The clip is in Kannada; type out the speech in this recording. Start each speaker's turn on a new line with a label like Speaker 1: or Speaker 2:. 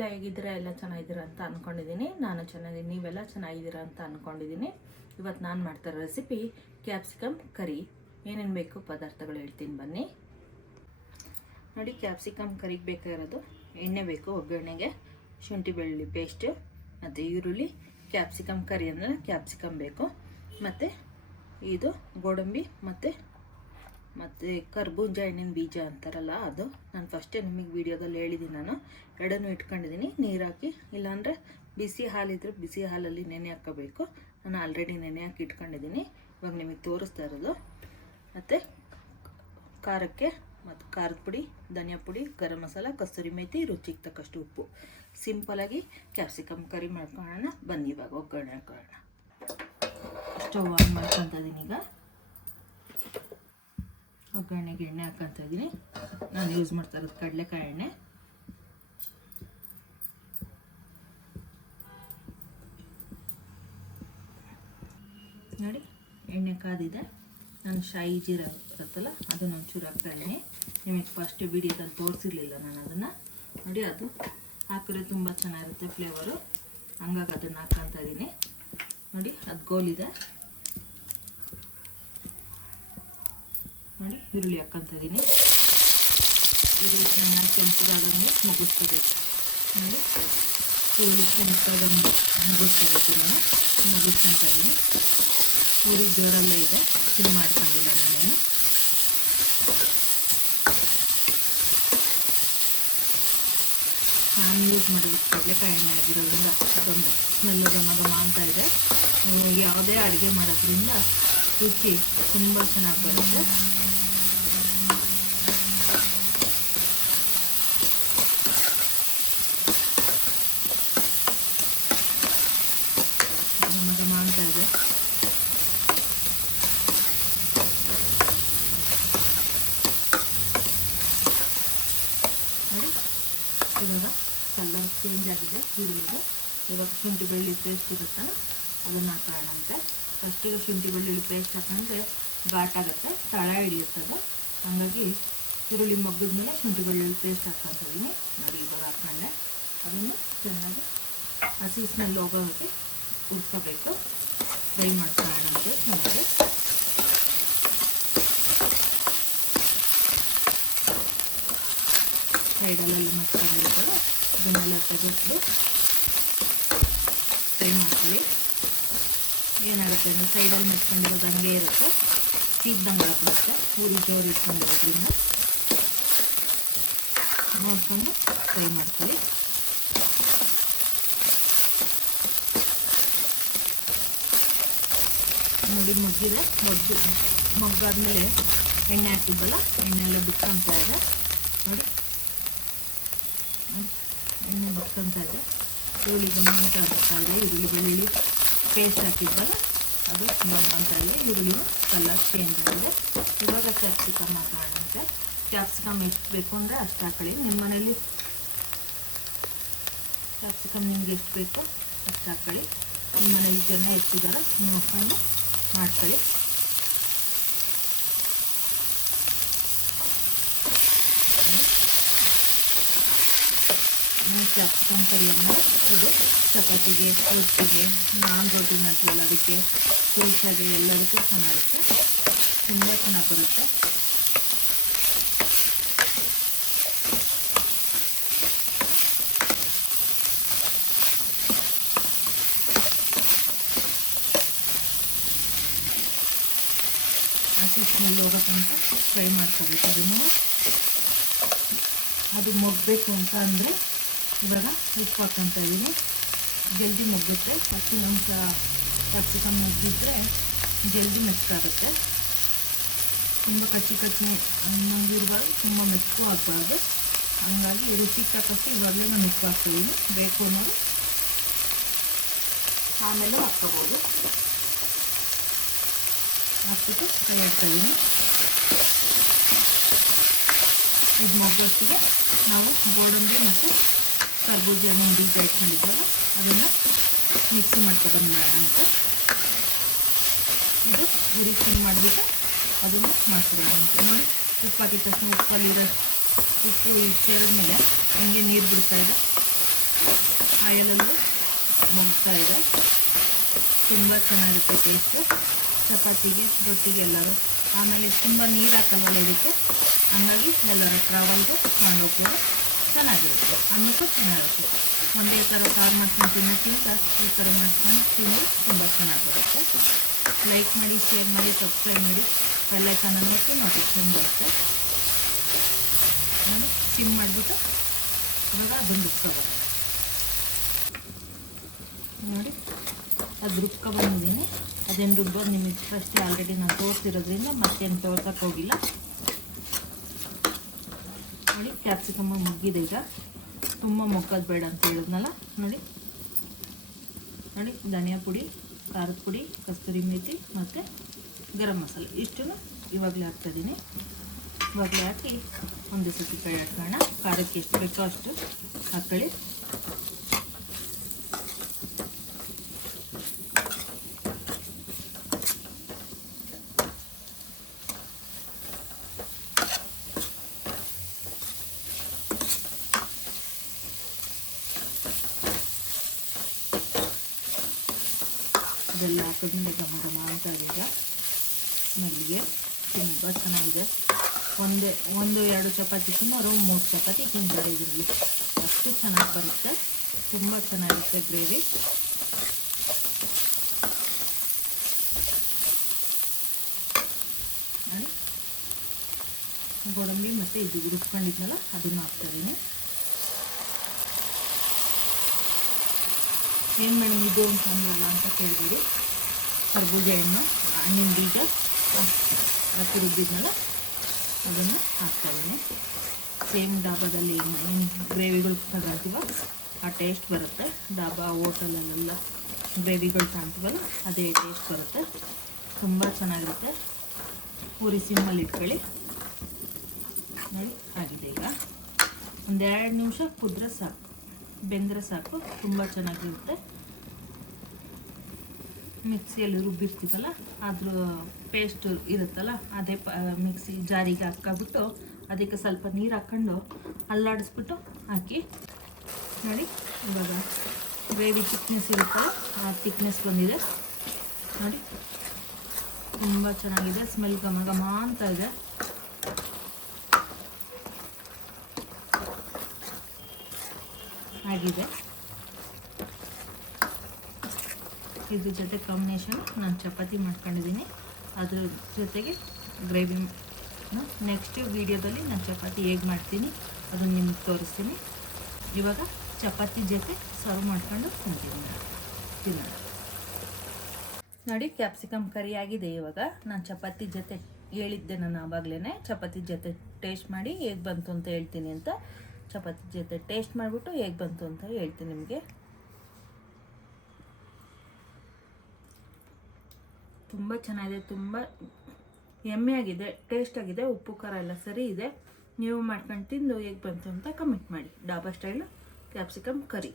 Speaker 1: ಎಲ್ಲ ಹೇಗಿದ್ದೀರಾ ಎಲ್ಲ ಚೆನ್ನಾಗಿದ್ದೀರಾ ಅಂತ ಅಂದ್ಕೊಂಡಿದ್ದೀನಿ ನಾನು ಚೆನ್ನಾಗಿದ್ದೀನಿ ನೀವೆಲ್ಲ ಚೆನ್ನಾಗಿದ್ದೀರಾ ಅಂತ ಅಂದ್ಕೊಂಡಿದ್ದೀನಿ ಇವತ್ತು ನಾನು ಮಾಡ್ತಾರೋ ರೆಸಿಪಿ ಕ್ಯಾಪ್ಸಿಕಮ್ ಕರಿ ಏನೇನು ಬೇಕು ಪದಾರ್ಥಗಳು ಹೇಳ್ತೀನಿ ಬನ್ನಿ. ನೋಡಿ ಕ್ಯಾಪ್ಸಿಕಮ್ ಕರಿಗೆ ಬೇಕಾಗಿರೋದು ಎಣ್ಣೆ ಬೇಕು, ಒಗ್ಗರಣೆಗೆ, ಶುಂಠಿ ಬೆಳ್ಳುಳ್ಳಿ ಪೇಸ್ಟ್ ಮತ್ತು ಈರುಳ್ಳಿ ಕ್ಯಾಪ್ಸಿಕಮ್ ಕರಿ ಅಂದರೆ ಕ್ಯಾಪ್ಸಿಕಮ್ ಬೇಕು. ಮತ್ತು ಇದು ಗೋಡಂಬಿ ಮತ್ತು ಮತ್ತು ಕರ್ಬೂಜ ಹಣ್ಣಿನ ಬೀಜ ಅಂತಾರಲ್ಲ ಅದು. ನಾನು ಫಸ್ಟೇ ನಿಮಗೆ ವೀಡಿಯೋದಲ್ಲಿ ಹೇಳಿದ್ದೀನಿ ನಾನು. ಎರಡನ್ನೂ ಇಟ್ಕೊಂಡಿದ್ದೀನಿ ನೀರು ಹಾಕಿ, ಇಲ್ಲಾಂದರೆ ಬಿಸಿ ಹಾಲಿದ್ರೆ ಬಿಸಿ ಹಾಲಲ್ಲಿ ನೆನೆ ಹಾಕೋಬೇಕು. ನಾನು ಆಲ್ರೆಡಿ ನೆನೆ ಹಾಕಿ ಇಟ್ಕೊಂಡಿದ್ದೀನಿ ಇವಾಗ ನಿಮಗೆ ತೋರಿಸ್ತಾ ಇರೋದು. ಮತ್ತು ಖಾರಕ್ಕೆ ಮತ್ತು ಖಾರದ ಪುಡಿ, ಧನಿಯಾ ಪುಡಿ, ಗರಂ ಮಸಾಲ, ಕಸ್ತೂರಿ ಮೇಥಿ, ರುಚಿಗೆ ತಕ್ಕಷ್ಟು ಉಪ್ಪು. ಸಿಂಪಲಾಗಿ ಕ್ಯಾಪ್ಸಿಕಮ್ ಕರಿ ಮಾಡ್ಕೊಳ್ಳೋಣ. ಬನ್ನಿ ಇವಾಗ ಒಗ್ಗರಣೆ ಹಾಕೊಳ್ಳೋಣ. ಸ್ಟವ್ ಆನ್ ಮಾಡ್ಕೊತ ಇದ್ದೀನಿ ಈಗ. ಒಗ್ಗರಣೆಗೆ ಎಣ್ಣೆ ಹಾಕ್ಕೊಂತ ಇದ್ದೀನಿ. ನಾನು ಯೂಸ್ ಮಾಡ್ತಾ ಇರೋದು ಕಡಲೆಕಾಯಿ ಎಣ್ಣೆ. ನೋಡಿ, ಎಣ್ಣೆ ಕಾದಿದೆ. ನಾನು ಶಾಯಿ ಜೀರ ಇರುತ್ತಲ್ಲ, ಅದನ್ನ ಒಂಚೂರು ಹಾಕ್ತಾ ಇದ್ದೀನಿ. ನಿಮಗೆ ಫಸ್ಟ್ ವಿಡಿಯೋದಲ್ಲಿ ತೋರಿಸಿರ್ಲಿಲ್ಲ ನಾನು ಅದನ್ನು. ನೋಡಿ, ಅದು ಹಾಕಿದ್ರೆ ತುಂಬ ಚೆನ್ನಾಗಿರುತ್ತೆ ಫ್ಲೇವರು ಹಂಗಾಗಿ ಅದನ್ನು ಹಾಕ್ಕೊಂತ ಇದ್ದೀನಿ. ನೋಡಿ, ಅದು ಗೋಲಿದೆ. ನೋಡಿ ಈರುಳ್ಳಿ ಹಾಕ್ಕೊಂತಿದ್ದೀನಿ ಈರುಳ್ಳಿ ಚೆನ್ನಾಗಿ ಕೆಂಪಗಾದಂಗೆ ಮುಗಿಸ್ಕೋಬೇಕು. ನೋಡಿ, ಈರುಳ್ಳಿ ಕೆಂಪಗಾದಂಗೆ ಮುಗಿಸ್ಕೋಬೇಕು ನಾನು. ಮುಗಿಸ್ಕೊತ ಇದ್ದೀನಿ ಉರಿ ಜೋರಲ್ಲೇ ಇದೆ. ಫಿಲ್ ಮಾಡ್ಕೊಂಡಿಲ್ಲ ನಾನು ನಾನು ಯೂಸ್ ಮಾಡಬೇಕು ಕಡಲೆಕಾಯಿನೇ ಆಗಿರೋದ್ರಿಂದ ಅದೊಂದು ಸ್ಮೆಲ್ ಘಮ ಘಮ ಅಂತ ಇದೆ. ಯಾವುದೇ ಅಡುಗೆ ಮಾಡೋದ್ರಿಂದ ರುಚಿ ತುಂಬ ಚೆನ್ನಾಗಿ ಬರುತ್ತೆ ಘಮ ಘಮ ಅಂತ ಇದೆ ನೋಡಿ ಇವಾಗ ಕಲರ್ ಚೇಂಜ್ ಈರುಳ್ಳಿಗೆ ಇವಾಗ ಶುಂಠಿ ಬೆಳ್ಳುಳ್ಳಿ ಪೇಸ್ಟ್ ಇರುತ್ತಲ್ಲ, ಅದನ್ನು ಹಾಕೋಣಂತೆ ಫಸ್ಟಿಗೆ ಶುಂಠಿ ಬೆಳ್ಳುಳ್ಳಿ ಪೇಸ್ಟ್ ಹಾಕೊಂಡ್ರೆ ಘಾಟ್ ಆಗುತ್ತೆ, ತಳ ಹಿಡಿಯುತ್ತದೆ. ಹಾಗಾಗಿ ಈರುಳ್ಳಿ ಮಗ್ಗದ ಮೇಲೆ ಶುಂಠಿ ಬೆಳ್ಳುಳ್ಳಿ ಪೇಸ್ಟ್ ಹಾಕೊಂತಿದ್ದೀನಿ ನೋಡಿ ಇವಾಗ ಹಾಕೊಂಡೆ. ಅದನ್ನು ಚೆನ್ನಾಗಿ ಹಸಿ ಸ್ಮೆಲ್ ಹೋಗೋಕ್ಕೆ ಹುರ್ಕೋಬೇಕು. ಫ್ರೈ ಮಾಡ್ಕೊಳ್ಳೋಣಂತೆ ಚೆನ್ನಾಗಿ. ಸೈಡಲ್ಲೆಲ್ಲ ಮಸ್ಕೊಂಡಿರ್ತಾರೆ ಅದನ್ನೆಲ್ಲ ತೆಗೆದು ಫ್ರೈ ಮಾಡ್ತೀವಿ. ಏನಾಗುತ್ತೆ ಅಂದರೆ ಸೈಡಲ್ಲಿ ಮುಚ್ಕೊಂಡಿರೋದು ಹಂಗೆ ಇರುತ್ತೆ. ಸೀದ್ದಂಗೆ ಹಾಕ್ಬಿಡುತ್ತೆ ಪೂರಿ ಜೋರು ಇಟ್ಕೊಂಡಿರೋದ್ರಿಂದ ನೋಡ್ಕೊಂಡು ಫ್ರೈ ಮಾಡ್ತೀವಿ. ನೋಡಿ ಮಗ್ಗಿದೆ ಮೊಗ್ಗು ಮೊಗ್ಗಾದ್ಮೇಲೆ ಎಣ್ಣೆ ಹಾಕಿದ್ದಲ್ಲ ಎಣ್ಣೆ ಎಲ್ಲ ಬಿಟ್ಕೊಂತ ಇದೆ. ನೋಡಿ. ಎಣ್ಣೆ ಬಿಟ್ಕೊಂತ ಇದೆ ಈರುಳ್ಳಿ ಗಮ್ಮ ಅಂತ ಆಗ್ತಾ ಇದೆ. ಈರುಳ್ಳಿ ಬೆಳ್ಳುಳ್ಳಿ ಪೇಸ್ಟ್ ಹಾಕಿದ್ವಲ್ಲ, ಅದು ಗಮ್ಮ ಅಂತ ಇದೆ. ಈರುಳ್ಳಿ ಕಲರ್ ಚೇಂಜ್ ಆಗಿದೆ. ಇವಾಗ ಕ್ಯಾಪ್ಸಿಕಮ್ ಹಾಕೋಣಂತೆ ಕ್ಯಾಪ್ಸಿಕಮ್ ಎಷ್ಟು ಬೇಕು ಅಂದರೆ ಅಷ್ಟು ಹಾಕೊಳ್ಳಿ. ನಿಮ್ಮ ಮನೇಲಿ ಕ್ಯಾಪ್ಸಿಕಮ್ ನಿಮ್ಗೆ ಎಷ್ಟು ಬೇಕು ಅಷ್ಟು ಹಾಕೊಳ್ಳಿ. ನಿಮ್ಮ ಮನೇಲಿ ಜನ ಎಷ್ಟಿದಾರೋ ನೋಡ್ಕೊಂಡು ಮಾಡ್ಕೊಳ್ಳಿ. ಕ್ಯಾಪ್ಸಿಕಮ್ ಕರಿಯನ್ನು ಇದು ಚಪಾತಿಗೆ, ರೊಟ್ಟಿಗೆ, ನಾನ್ ರೊಟ್ಟಿ ಮಾಡ್ತೀವಲ್ಲ ಅದಕ್ಕೆ ಪುರುಷಾಗೆ ಎಲ್ಲದಕ್ಕೂ ಚೆನ್ನಾಗಿರುತ್ತೆ. ತುಂಬ ಚೆನ್ನಾಗಿ ಬರುತ್ತೆ. ಹಸಿ ಫ್ರೈ ಮಾಡ್ಕೋಬೇಕು ಅದನ್ನು. ಅದು ಮೊಗ್ಬೇಕು ಅಂತ ಅಂದರೆ ಇವಾಗ ಉಪ್ಪು ಹಾಕ್ಕೊಂತ ಇದ್ದೀನಿ ಜಲ್ದಿ ಮುಗ್ಗುತ್ತೆ. ಅಕ್ಕಿ ಅಂಶ ಕ್ಯಾಪ್ಸಿಕಮ್ ಮುಗ್ದಿದ್ರೆ ಜಲ್ದಿ ಮೆಚ್ಕಾಗುತ್ತೆ ತುಂಬ ಕಚ್ಚಿ ಕಚ್ಚಿ ಇರಬಾರ್ದು, ತುಂಬ ಮೆಚ್ಚು ಹಾಕ್ಬಾರ್ದು ಹಂಗಾಗಿ ರುಚಿ ತಕ್ಕಷ್ಟು ಇವಾಗಲೇ ನಾನು ಉಪ್ಪು ಹಾಕ್ತಾಯಿದ್ದೀನಿ ಬೇಕು ಅನ್ನೋದು ಆಮೇಲೆ ಹಾಕ್ಕೋಬೋದು. ಹಾಕ್ಬಿಟ್ಟು ಫ್ರೈ ಹಾಕ್ತಾಯಿದ್ದೀನಿ ಇದು ಮೊಗ್ಗಷ್ಟಿಗೆ ನಾವು ಗೋಡಂಬಿ ಮತ್ತು ಕರ್ಬೂಜ ಹಣ್ಣಿನ ಬೀಜ ಇಟ್ಕೊಂಡಿದ್ವಲ್ಲ ಅದನ್ನು ಮಿಕ್ಸಿ ಮಾಡ್ಕೊಬಂದ್ಬಿಡೋಣ ಅಂತ. ಇದು ಉರಿ ಕ್ಲೀನ್ ಮಾಡಿಬಿಟ್ಟು ಅದನ್ನು ಮಾಡ್ಕೊಡೋಣ ಅಂತ. ನೋಡಿ, ಉಪ್ಪಾಕಿ ತಕ್ಷಣ ಉಪ್ಪಲ್ಲಿರೋ ಉಪ್ಪು ಸೇರಿದ್ಮೇಲೆ ಹಂಗೆ ನೀರು ಬಿಡ್ತಾ ಇದೆ. ಆಯಲಲ್ಲೂ ಮುಗ್ತಾ ಇದೆ. ತುಂಬ ಚೆನ್ನಾಗಿರುತ್ತೆ ಟೇಸ್ಟು ಚಪಾತಿಗೆ, ರೊಟ್ಟಿಗೆ ಎಲ್ಲರೂ. ಆಮೇಲೆ ತುಂಬ ನೀರು ಹಾಕಲ್ವಲ್ಲ ಇದಕ್ಕೆ? ಹಂಗಾಗಿ ಎಲ್ಲರೂ ಟ್ರಾವೆಲ್ಗೆ ಮಾಡೋಗ್ಬೋದು ಚೆನ್ನಾಗಿರುತ್ತೆ. ಅನ್ನಕ್ಕೂ ಚೆನ್ನಾಗಿರುತ್ತೆ ಒಂದೇ ಥರ ಸಾರು ಮಾಡ್ಕೊಂಡು ತಿನ್ನೋಕ್ಕಿಂತ ಈ ಥರ ಮಾಡ್ಕೊಂಡು ತಿಂದು ತುಂಬ ಚೆನ್ನಾಗಿರುತ್ತೆ. ಲೈಕ್ ಮಾಡಿ ಶೇರ್ ಮಾಡಿ ಸಬ್ಸ್ಕ್ರೈಬ್ ಮಾಡಿ ಬೆಲ್ಲೈಕನ್ನ ನೋಡಿ ನೋಟಿಫಿಕೇಶನ್ ಬರುತ್ತೆ ನಾನು ಸಿಮ್ ಮಾಡಿಬಿಟ್ಟು ಇವಾಗ ಅದನ್ನು ರುಬ್ಕೊಬೋದು ನೋಡಿ, ಅದು ರುಬ್ಕೊಬಂದಿದ್ದೀನಿ. ಅದೇನು ರುಬ್ಬೋದು ನಿಮಗೆ ಫಸ್ಟ್ ಆಲ್ರೆಡಿ ನಾನು ತೋರಿಸಿರೋದ್ರಿಂದ ಮತ್ತೇನು ತೋರ್ಸೋಕ್ಕೆ ಹೋಗಿಲ್ಲ. ನೋಡಿ ಕ್ಯಾಪ್ಸಿಕಮ್ಮ ಮುಗ್ಗಿದೆ ಈಗ. ತುಂಬ ಮೊಕ್ಕದ ಬೇಡ ಅಂತ ಹೇಳಿದ್ನಲ್ಲ? ನೋಡಿ. ನೋಡಿ, ಧನಿಯಾ ಪುಡಿ, ಖಾರದ ಪುಡಿ, ಕಸ್ತೂರಿ ಮೇಥಿ ಮತ್ತು ಗರಂ ಮಸಾಲೆ. ಇಷ್ಟನ್ನು ಇವಾಗಲೇ ಹಾಕ್ತಾಯಿದ್ದೀನಿ ಇವಾಗಲೇ ಹಾಕಿ ಒಂದು ಸತಿ ಕೈ ಹಾಕೋಣ ಖಾರಕ್ಕೆ ಎಷ್ಟು ಬೇಕೋ ಅಷ್ಟು ಹಾಕ್ಕೊಳ್ಳಿ ಇದೆಲ್ಲ ಹಾಕಿದ್ಮೇಲೆ ಘಮ ಘಮ ಅಂತ ಈಗ ಮಲ್ಲಿಗೆ ತುಂಬ ಚೆನ್ನಾಗಿದೆ. ಒಂದೇ, ಒಂದು, ಎರಡು ಚಪಾತಿ ತಿನ್ನೋರು, ಮೂರು ಚಪಾತಿ ತಿಂತಾರೆ ಇದರಲ್ಲಿ. ಅಷ್ಟು ಚೆನ್ನಾಗಿ ಬರುತ್ತೆ. ತುಂಬ ಚೆನ್ನಾಗಿರುತ್ತೆ ಗ್ರೇವಿ. ಗೋಡಂಬಿ ಮತ್ತು ಇದು ರುಬ್ಕೊಂಡಿದ್ನಲ್ಲ ಅದನ್ನು ಹಾಕ್ತಾಯಿದ್ದೀನಿ ಏನು ಮೇಡಮ್ ಇದು ಅಂತ ಅಂದ್ರಲ್ಲ ಅಂತ ಕೇಳಿಬಿಡಿ ಕರ್ಬೂಜ ಹಣ್ಣು, ಹಣ್ಣಿನ ಬೀಜ, ರೊಟ್ಟಿ ರುಬ್ಬಿದ್ನಲ್ಲ, ಅದನ್ನು ಹಾಕ್ತಾಯಿದ್ದೀನಿ ಸೇಮ್ ಡಾಬಾದಲ್ಲಿ ಏನು ಗ್ರೇವಿಗಳು ತಗೊಳ್ತೀವ ಆ ಟೇಸ್ಟ್ ಬರುತ್ತೆ. ಡಾಬಾ, ಹೋಟೆಲಲ್ಲೆಲ್ಲ ಗ್ರೇವಿಗಳು ತಗೊಳ್ತೀವಲ್ಲ ಅದೇ ಟೇಸ್ಟ್ ಬರುತ್ತೆ. ತುಂಬ ಚೆನ್ನಾಗಿರುತ್ತೆ. ಪೂರಿ ಸಿಮ್ಮಲ್ಲಿ ಇಟ್ಕೊಳ್ಳಿ. ನೋಡಿ, ಆಗಿದೆ ಈಗ. ಒಂದೆರಡು ನಿಮಿಷ ಕುದ್ರೆ ಸಾಕು. ಬೆಂದರೆ ಸಾಕು, ತುಂಬ ಚೆನ್ನಾಗಿರುತ್ತೆ. ಮಿಕ್ಸಿಯಲ್ಲಿ ರುಬ್ಬಿರ್ತೀವಲ್ಲ, ಅದ್ರ ಪೇಸ್ಟ್ ಇರುತ್ತಲ್ಲ, ಅದೇ ಪ, ಮಿಕ್ಸಿ ಜಾರಿಗೆ ಹಾಕ್ಕೊಬಿಟ್ಟು ಅದಕ್ಕೆ ಸ್ವಲ್ಪ ನೀರು ಹಾಕ್ಕೊಂಡು ಅಲ್ಲಾಡಿಸ್ಬಿಟ್ಟು ಹಾಕಿ. ನೋಡಿ, ಇವಾಗ ಗ್ರೇವಿ ಥಿಕ್ನೆಸ್ ಇರುತ್ತಲ್ಲ, ಆ ತಿಕ್ನೆಸ್ ಬಂದಿದೆ. ನೋಡಿ, ತುಂಬ ಚೆನ್ನಾಗಿದೆ ಸ್ಮೆಲ್ ಘಮ ಘಮ ಅಂತ ಇದೆ. ಆಗಿದೆ. ಇದ್ರ ಜೊತೆ ಕಾಂಬಿನೇಷನ್ ನಾನು ಚಪಾತಿ ಮಾಡ್ಕೊಂಡಿದ್ದೀನಿ. ಅದ್ರ ಜೊತೆಗೆ ಗ್ರೇವಿ ನೆಕ್ಸ್ಟ್ ವೀಡಿಯೋದಲ್ಲಿ ನಾನು ಚಪಾತಿ ಹೇಗೆ ಮಾಡ್ತೀನಿ ಅದನ್ನು ನಿಮ್ಗೆ ತೋರಿಸ್ತೀನಿ. ಇವಾಗ ಚಪಾತಿ ಜೊತೆ ಸರ್ವ್ ಮಾಡ್ಕೊಂಡು ತಿಂತೀನಿ ತಿನ್ನೋಣ. ನೋಡಿ ಕ್ಯಾಪ್ಸಿಕಮ್ ಕರಿ ಆಗಿದೆ ಇವಾಗ. ನಾನು ಚಪಾತಿ ಜೊತೆ ಹೇಳಿದ್ದೆ ನಾನು ಆವಾಗಲೇ ಚಪಾತಿ ಜೊತೆ ಟೇಸ್ಟ್ ಮಾಡಿ ಹೇಗೆ ಬಂತು ಅಂತ ಹೇಳ್ತೀನಿ ಅಂತ. ಚಪಾತಿ ಜೊತೆ ಟೇಸ್ಟ್ ಮಾಡಿಬಿಟ್ಟು ಹೇಗೆ ಬಂತು ಅಂತ ಹೇಳ್ತೀನಿ ನಿಮಗೆ. ತುಂಬ ಚೆನ್ನಾಗಿದೆ, ತುಂಬ ಎಮ್ಮೆ ಆಗಿದೆ ಟೇಸ್ಟ್ ಆಗಿದೆ, ಉಪ್ಪು, ಖಾರ ಎಲ್ಲ ಸರಿ ಇದೆ. ನೀವು ಮಾಡ್ಕೊಂಡು ತಿಂದು ಹೇಗೆ ಬಂತು ಅಂತ ಕಮೆಂಟ್ ಮಾಡಿ. Dhaba style capsicum curry.